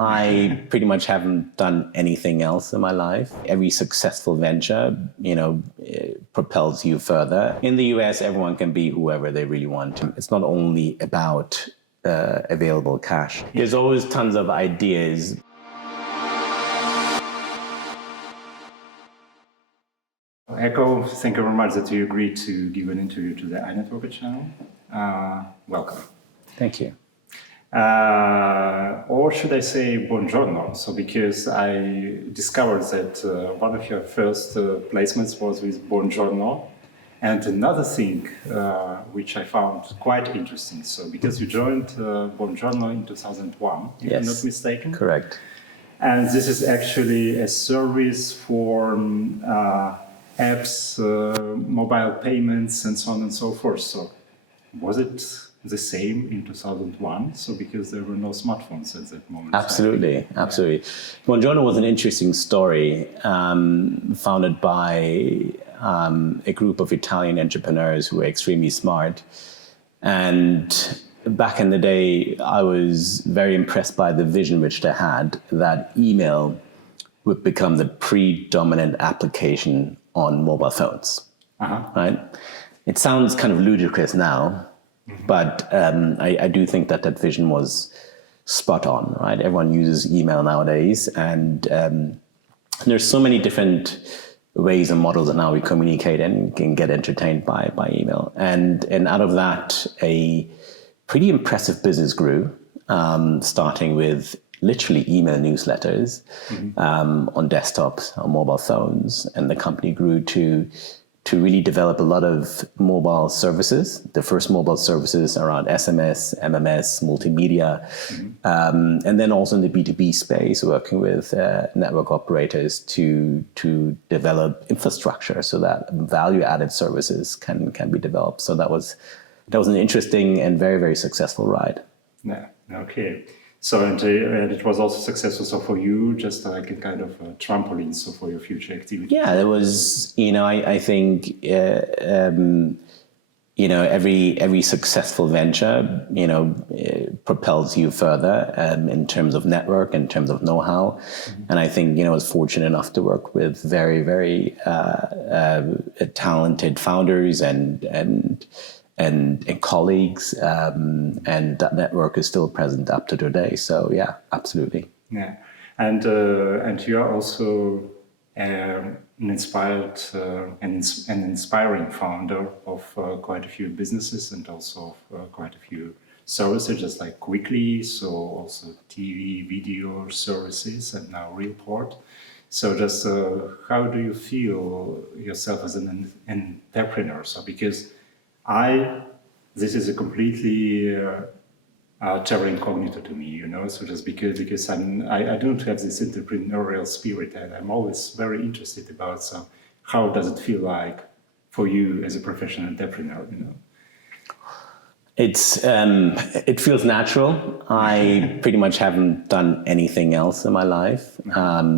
I pretty much haven't done anything else in my life. Every successful venture, propels you further. In the US, everyone can be whoever they really want to. It's not only about available cash. There's always tons of ideas. Ekow, thank you very much that you agreed to give an interview to the iNetworker channel. Welcome. Thank you. Or should I say buongiorno? So because I discovered that one of your first placements was with buongiorno. And another thing which I found quite interesting. So because you joined buongiorno in 2001, if I'm not mistaken. Correct. And this is actually a service for apps, mobile payments, and so on and so forth. So was it the same in 2001? So because there were no smartphones at that moment. Absolutely. Buongiorno was an interesting story, founded by a group of Italian entrepreneurs who were extremely smart. And back in the day, I was very impressed by the vision which they had, that email would become the predominant application on mobile phones. Right? It sounds kind of ludicrous now, but I do think that vision was spot on, right? Everyone uses email nowadays, and there's so many different ways and models that now we communicate and can get entertained by email. And out of that, a pretty impressive business grew, starting with literally email newsletters on desktops, on mobile phones, and the company grew to really develop a lot of mobile services. The first mobile services around SMS, MMS, multimedia, and then also in the B2B space, working with network operators to develop infrastructure so that value-added services can be developed. So that was an interesting and very, very successful ride. Yeah. Okay. So and it was also successful. So for you, just like a kind of a trampoline, so for your future activity. Yeah, there was. I think every successful venture, propels you further in terms of network, in terms of know-how. And I think I was fortunate enough to work with very, very talented founders and colleagues, and that network is still present up to today. So yeah, absolutely. Yeah, and you are also an inspired an inspiring founder of quite a few businesses and also of quite a few services, just like Quickly, so also TV, video services, and now Realport. So just how do you feel yourself as an entrepreneur? So because this is a completely terra incognita to me, so just because I don't have this entrepreneurial spirit, and I'm always very interested about, so how does it feel like for you as a professional entrepreneur, It feels natural. I pretty much haven't done anything else in my life.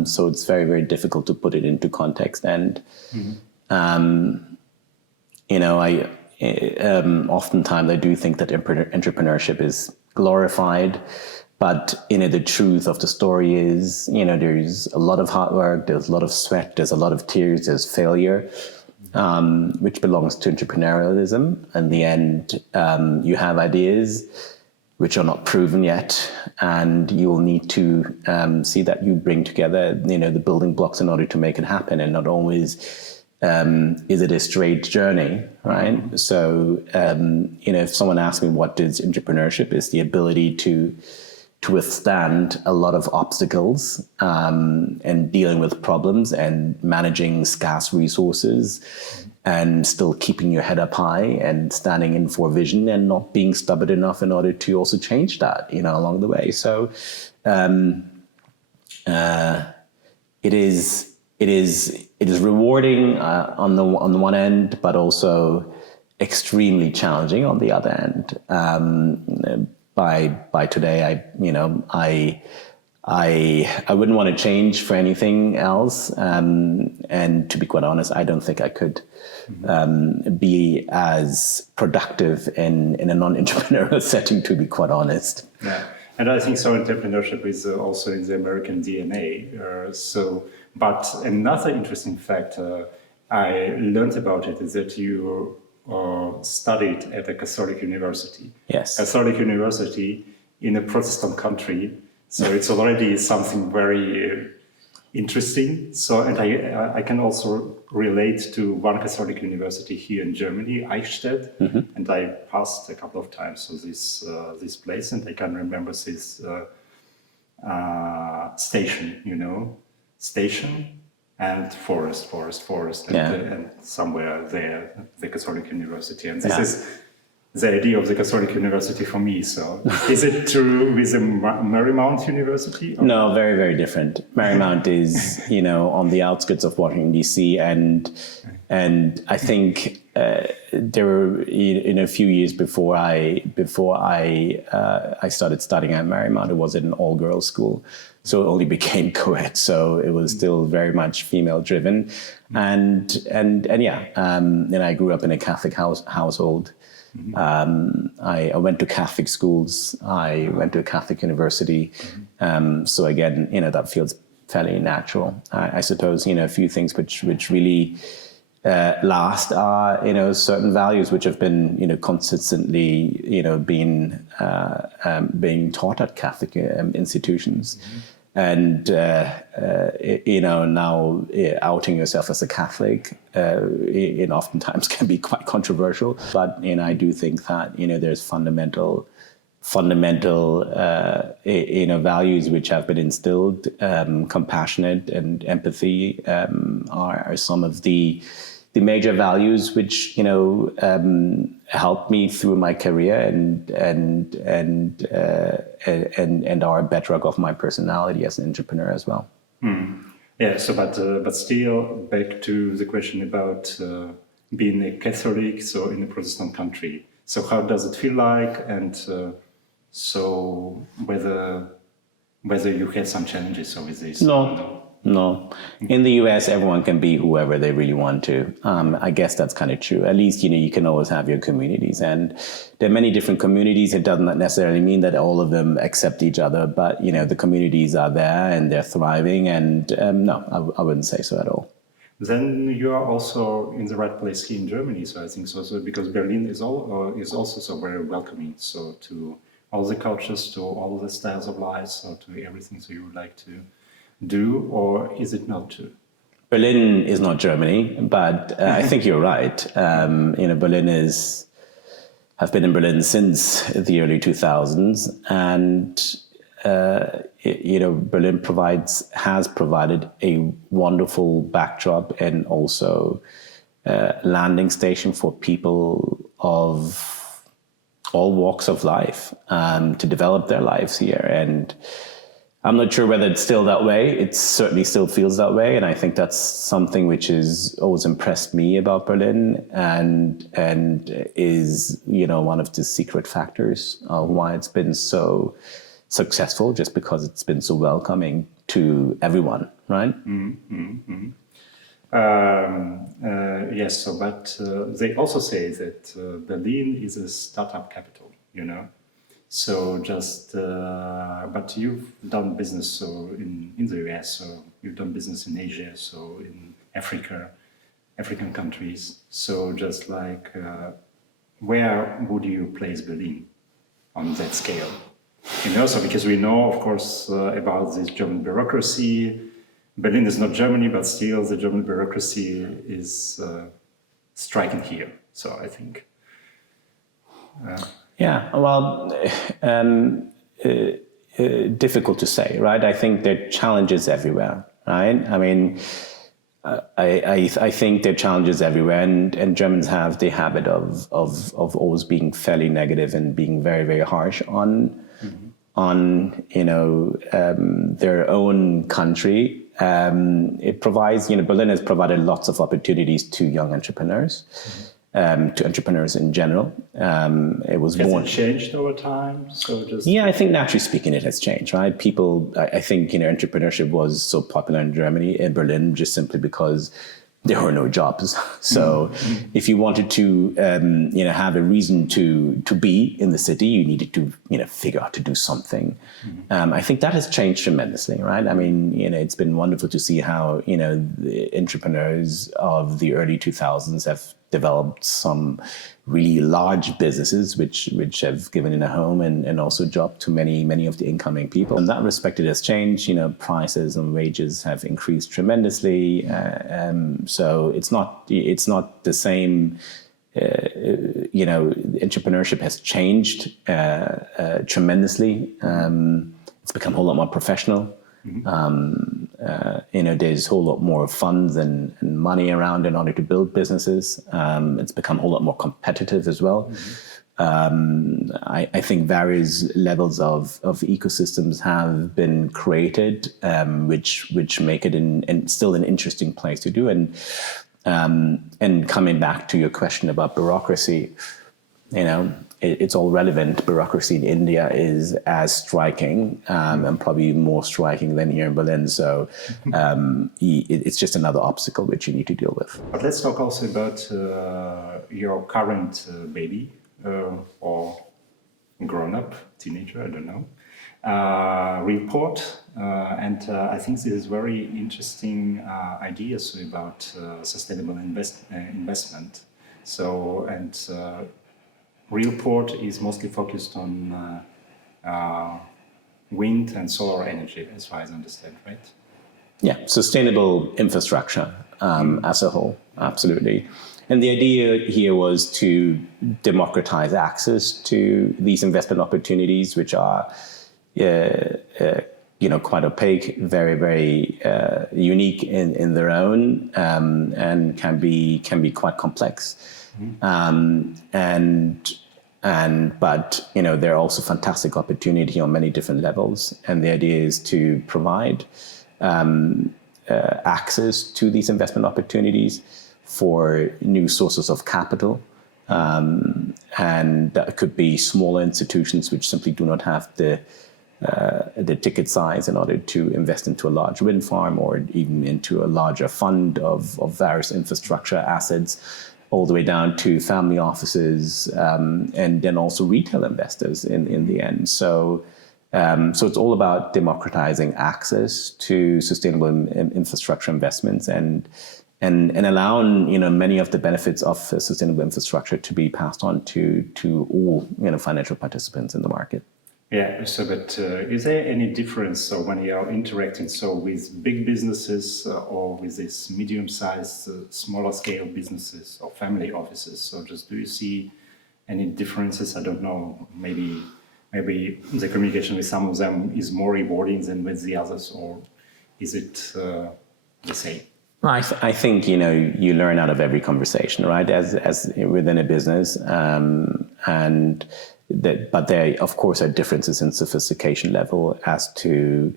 So it's very, very difficult to put it into context. And, oftentimes I do think that entrepreneurship is glorified, but the truth of the story is, there's a lot of hard work, there's a lot of sweat, there's a lot of tears, there's failure, which belongs to entrepreneurialism. In the end, you have ideas which are not proven yet, and you will need to see that you bring together, the building blocks in order to make it happen, and not always is it a straight journey, right? So, if someone asks me what is entrepreneurship, is the ability to withstand a lot of obstacles and dealing with problems and managing scarce resources and still keeping your head up high and standing in for vision and not being stubborn enough in order to also change that, along the way. So it is rewarding on the one end, but also extremely challenging on the other end. By today, I wouldn't want to change for anything else. And to be quite honest, I don't think I could be as productive in a non-entrepreneurial setting, to be quite honest. Yeah. And I think so entrepreneurship is also in the American DNA. But another interesting fact I learned about it is that you studied at a Catholic university. Yes. Catholic university in a Protestant country. So it's already something very interesting. So, and I can also relate to one Catholic university here in Germany, Eichstätt, and I passed a couple of times to this place, and I can remember this station, station and forest, and somewhere there, the Catholic university, and this is the idea of the Catholic University for me. So is it true with the Marymount University? Or? No, very, very different. Marymount is, on the outskirts of Washington, D.C. And I think there were, a few years before I started studying at Marymount, it was at an all-girls school. So it only became co-ed. So it was still very much female-driven. And I grew up in a Catholic household. I went to Catholic schools. I went to a Catholic university. So again, that feels fairly natural. I suppose, a few things which really last are, certain values which have been, consistently, being taught at Catholic institutions. And, now outing yourself as a Catholic, oftentimes can be quite controversial. But, I do think that, there's fundamental, values which have been instilled. Compassionate and empathy are some of the major values which, helped me through my career and are a bedrock of my personality as an entrepreneur as well. Yeah. So, but still, back to the question about being a Catholic, so in a Protestant country. So, how does it feel like, and so whether you had some challenges with this? No. In the US, everyone can be whoever they really want to. I guess that's kind of true. At least, you can always have your communities. And there are many different communities. It doesn't necessarily mean that all of them accept each other. But, the communities are there and they're thriving. And no, I wouldn't say so at all. Then you are also in the right place here in Germany. So I think so because Berlin is also so very welcoming. So to all the cultures, to all the styles of life, so to everything so you would like to do, or is it not true? Berlin is not Germany, but I think you're right. I've been in Berlin since the early 2000s, and Berlin has provided a wonderful backdrop and also landing station for people of all walks of life to develop their lives here. And I'm not sure whether it's still that way. It certainly still feels that way. And I think that's something which has always impressed me about Berlin and is, one of the secret factors of why it's been so successful, just because it's been so welcoming to everyone, right? Yes, but they also say that Berlin is a startup capital, So but you've done business so in the US, so you've done business in Asia, so in African countries. So just like, where would you place Berlin on that scale? So because we know, of course, about this German bureaucracy. Berlin is not Germany, but still the German bureaucracy is striking here. So I think. Difficult to say, right? I think there are challenges everywhere, right? I mean, I think there are challenges everywhere, and Germans have the habit of always being fairly negative and being very, very harsh on their own country. It provides, Berlin has provided lots of opportunities to young entrepreneurs. To entrepreneurs in general. Has it changed over time? I think naturally speaking, it has changed, right? People, I think, entrepreneurship was so popular in Berlin, just simply because there were no jobs. So if you wanted to, have a reason to be in the city, you needed to, figure out to do something. I think that has changed tremendously, right? I mean, it's been wonderful to see how, the entrepreneurs of the early 2000s have developed some really large businesses which have given in a home and also job to many of the incoming people. In that respect, it has changed. Prices and wages have increased tremendously. So it's not the same. Entrepreneurship has changed tremendously. It's become a whole lot more professional. There's a whole lot more funds and money around in order to build businesses. It's become a whole lot more competitive as well. I think various levels of ecosystems have been created, which make it still an interesting place to do. And coming back to your question about bureaucracy, it's all relevant. Bureaucracy in India is as striking and probably more striking than here in Berlin. So it's just another obstacle which you need to deal with. But let's talk also about your current baby or grown-up, teenager, I don't know, report. And I think this is very interesting ideas about sustainable investment. So, Report is mostly focused on wind and solar energy, as far as I understand, right? Yeah, sustainable infrastructure as a whole, absolutely. And the idea here was to democratize access to these investment opportunities, which are, quite opaque, very, very unique in their own, and can be quite complex. But there are also fantastic opportunity on many different levels, and the idea is to provide access to these investment opportunities for new sources of capital, and that could be smaller institutions which simply do not have the ticket size in order to invest into a large wind farm or even into a larger fund of various infrastructure assets, all the way down to family offices, and then also retail investors in the end. So it's all about democratizing access to sustainable infrastructure investments and allowing many of the benefits of sustainable infrastructure to be passed on to all financial participants in the market. Yeah, so but is there any difference when you are interacting with big businesses or with these medium-sized, smaller scale businesses or family offices? So just do you see any differences? I don't know, maybe the communication with some of them is more rewarding than with the others, or is it the same? Well, I think you learn out of every conversation, right? As within a business, but there, of course, are differences in sophistication level as to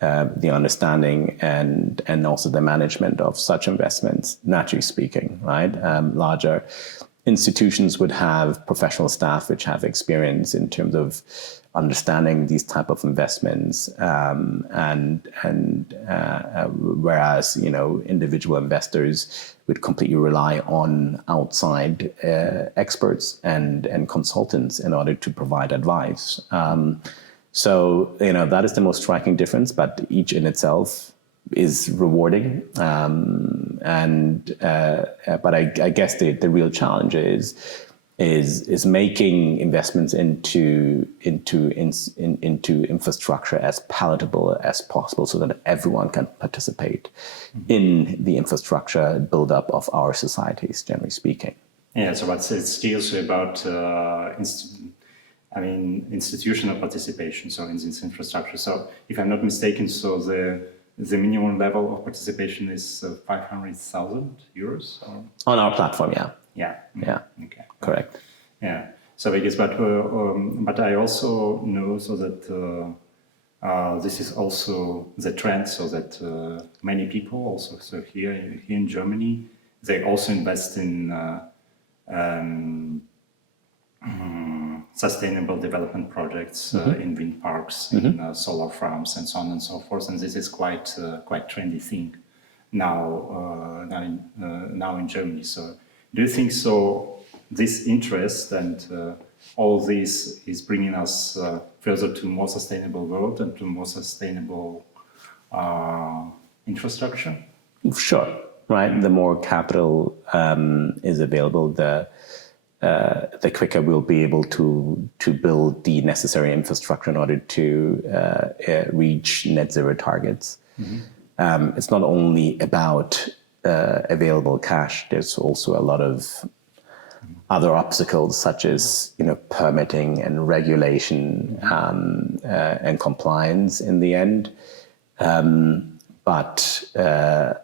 the understanding and also the management of such investments, naturally speaking, right? Larger institutions would have professional staff which have experience in terms of understanding these type of investments, whereas individual investors would completely rely on outside experts and consultants in order to provide advice. So that is the most striking difference, but each in itself is rewarding. But I guess the real challenge is making investments into infrastructure as palatable as possible, so that everyone can participate in the infrastructure buildup of our societies, generally speaking. Yeah, so it's still about institutional participation. So in this infrastructure. So if I'm not mistaken, so the minimum level of participation is 500,000 euros. On our platform, yeah. Yeah. Yeah. Okay. Correct. Yeah. So I guess, but I also know so that this is also the trend, so that many people also here in Germany, they also invest in sustainable development projects in wind parks, in solar farms, and so on and so forth. And this is quite trendy thing now in Germany. So, do you think so? This interest and all this is bringing us further to more sustainable world and to more sustainable infrastructure? Sure, right. The more capital is available, the quicker we'll be able to build the necessary infrastructure in order to reach net zero targets. It's not only about available cash. There's also a lot of other obstacles, such as permitting and regulation and compliance in the end. But the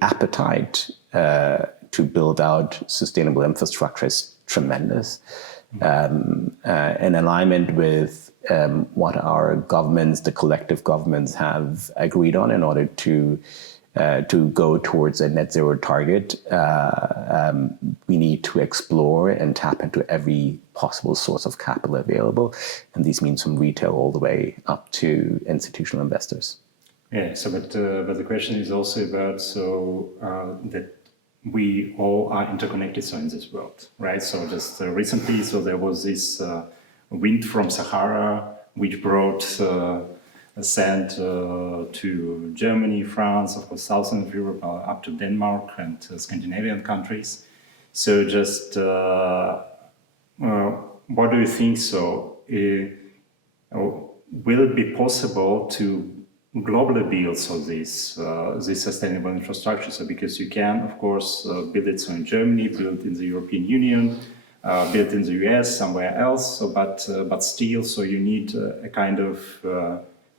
appetite to build out sustainable infrastructure is tremendous. In alignment with what our governments, the collective governments, have agreed on in order to go towards a net zero target, we need to explore and tap into every possible source of capital available. And this means from retail all the way up to institutional investors. Yeah, so but the question is also about that we all are interconnected in this world, right? So just recently, there was this wind from Sahara, which brought sand to Germany, France, of course, southern Europe, up to Denmark and Scandinavian countries. So just what do you think? So will it be possible to globally build this sustainable infrastructure? So because you can, of course, build it in Germany, build in the European Union, build in the US, somewhere else. So, but still, so you need a kind of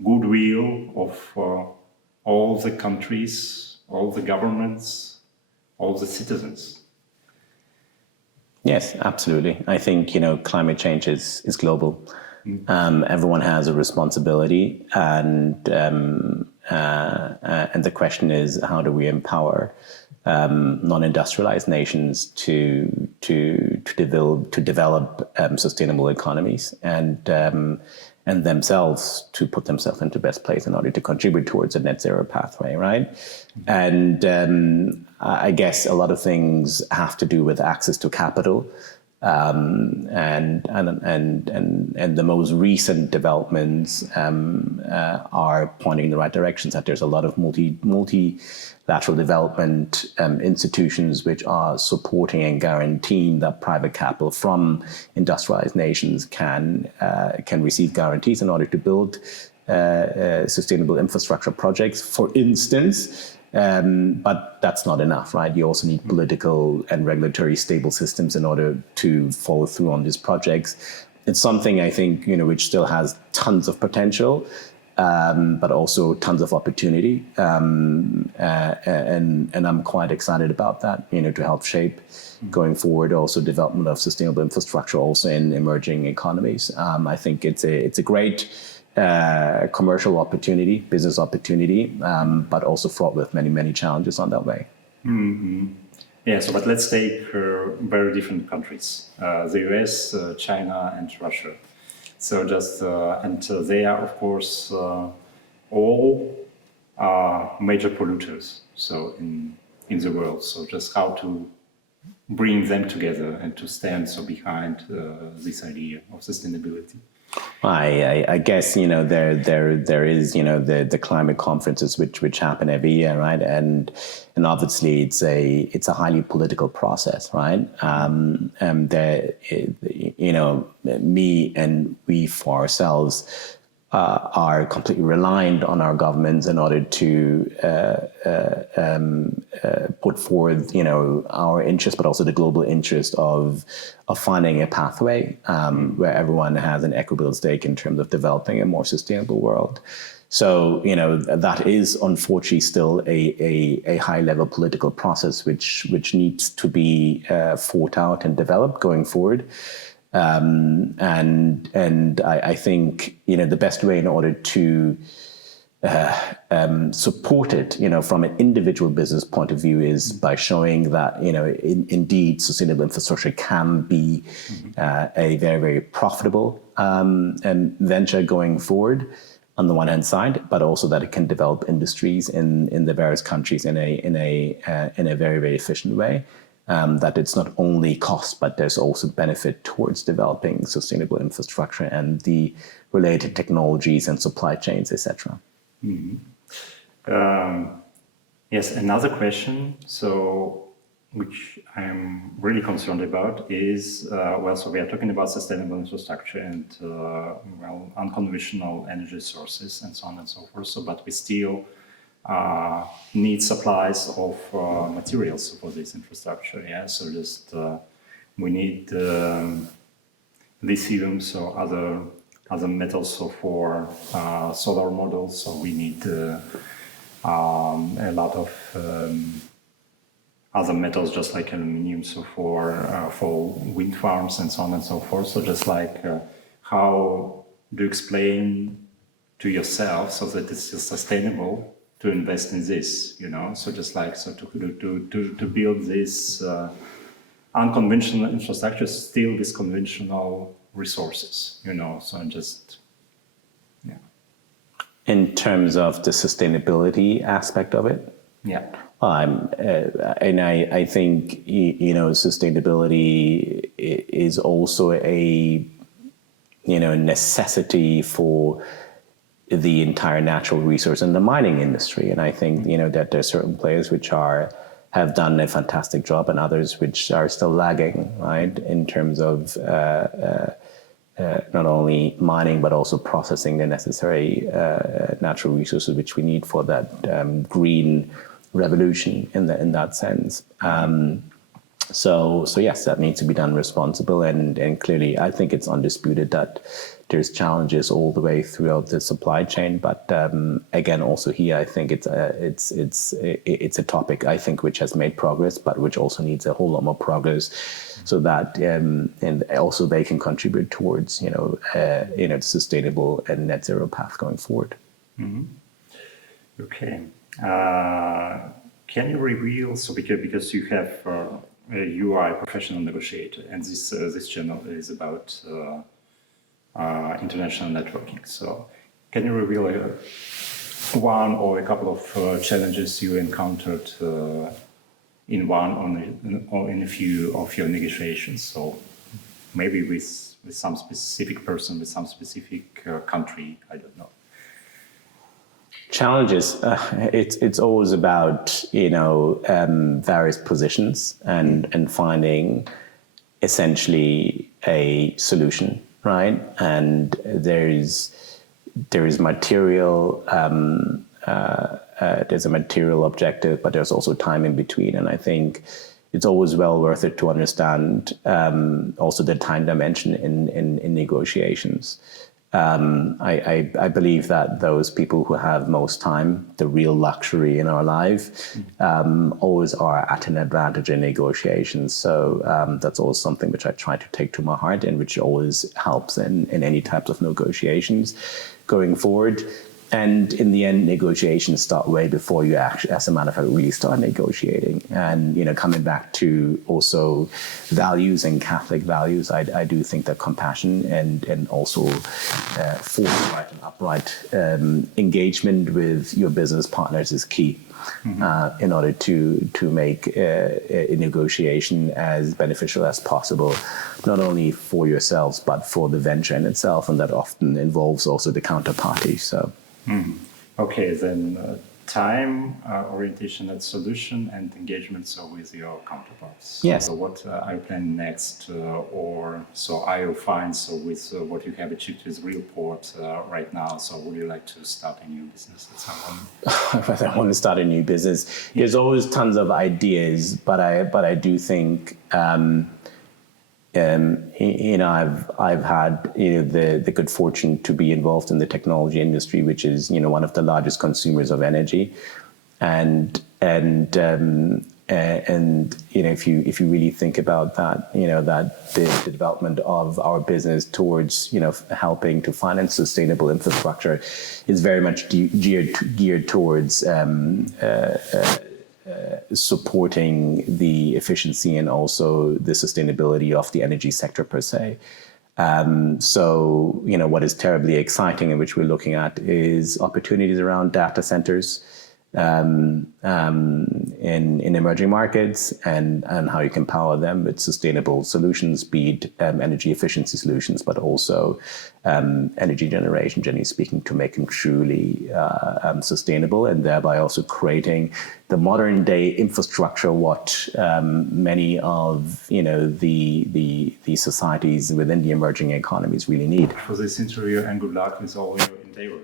goodwill of all the countries, all the governments, all the citizens. Yes, absolutely. I think climate change is global. Everyone has a responsibility, and the question is, how do we empower non-industrialized nations to develop sustainable economies and themselves to put themselves into best place in order to contribute towards a net zero pathway, right? And I guess a lot of things have to do with access to capital. And the most recent developments are pointing in the right directions. That there's a lot of multilateral development institutions which are supporting and guaranteeing that private capital from industrialized nations can receive guarantees in order to build sustainable infrastructure projects, for instance. But that's not enough, right? You also need political and regulatory stable systems in order to follow through on these projects. It's something I think, which still has tons of potential, but also tons of opportunity. And I'm quite excited about that, to help shape going forward also development of sustainable infrastructure also in emerging economies. I think it's a great commercial opportunity, business opportunity, but also fraught with many, many challenges on that way. Mm-hmm. Yeah, so but let's take very different countries, the US, China and Russia. So just, and they are of course all major polluters, so in the world. So just how to bring them together and to stand behind this idea of sustainability. I guess there is the climate conferences which happen every year, right? And obviously it's a highly political process, right? Me and we for ourselves are completely reliant on our governments in order to put forth, our interest, but also the global interest of finding a pathway where everyone has an equitable stake in terms of developing a more sustainable world. So, that is unfortunately still a high-level political process which needs to be fought out and developed going forward. And I think the best way in order to support it, from an individual business point of view, is by showing that indeed sustainable infrastructure can be a very, very profitable venture going forward. on the one hand side, but also that it can develop industries in the various countries in a very, very efficient way. That it's not only cost, but there's also benefit towards developing sustainable infrastructure and the related technologies and supply chains, etc. Yes, another question, which I'm really concerned about is, so we are talking about sustainable infrastructure and, unconventional energy sources and so on and so forth. But we still need supplies of materials for this infrastructure. Yeah, so we need lithium, so other metals, so for solar models. So we need a lot of other metals, just like aluminium, so for wind farms and so on and so forth. So just like, how do you explain to yourself so that it's sustainable to invest in this? So just like to build this unconventional infrastructure still with conventional resources. So just. In terms of the sustainability aspect of it? Yeah. And I think, sustainability is also a, necessity for the entire natural resource and the mining industry. And I think, that there are certain players which have done a fantastic job and others which are still lagging, right, in terms of not only mining, but also processing the necessary natural resources which we need for that green revolution in that sense. So yes, that needs to be done responsible, and clearly I think it's undisputed that there's challenges all the way throughout the supply chain. But again, also here, I think it's a topic I think which has made progress, but which also needs a whole lot more progress, so that and also they can contribute towards the sustainable and net zero path going forward. Mm-hmm. Okay. Can you reveal, so because you have you are a professional negotiator, and this channel is about international networking. So can you reveal one or a couple of challenges you encountered in one or in a few of your negotiations? So maybe with some specific person, with some specific country, I don't know. Challenges, it's always about various positions and finding essentially a solution, right? And there is material, there's a material objective, but there's also time in between. And I think it's always well worth it to understand also the time dimension in negotiations. I believe that those people who have most time, the real luxury in our life, always are at an advantage in negotiations. So that's always something which I try to take to my heart, and which always helps in any types of negotiations going forward. And in the end, negotiations start way before you actually, as a matter of fact, really start negotiating. And, coming back to also values and Catholic values, I do think that compassion and also forthright and upright engagement with your business partners is key. In order to make a negotiation as beneficial as possible, not only for yourselves, but for the venture in itself. And that often involves also the counterparty. So. Okay, then time, orientation and solution, and engagement, so with your counterparts. Yes. So what are you planning next, or so are you fine, so with what you have achieved with Realport right now, so would you like to start a new business at some point? Whether I want to start a new business, there's always tons of ideas, but I do think I've had the good fortune to be involved in the technology industry, which is one of the largest consumers of energy, and if you really think about that, that the development of our business towards helping to finance sustainable infrastructure is very much geared towards supporting the efficiency and also the sustainability of the energy sector per se. So, what is terribly exciting and which we're looking at is opportunities around data centers in emerging markets and how you can power them with sustainable solutions, be it energy efficiency solutions, but also energy generation, generally speaking, to make them truly sustainable, and thereby also creating the modern day infrastructure, what many of the societies within the emerging economies really need. For this interview, and good luck with all your endeavors.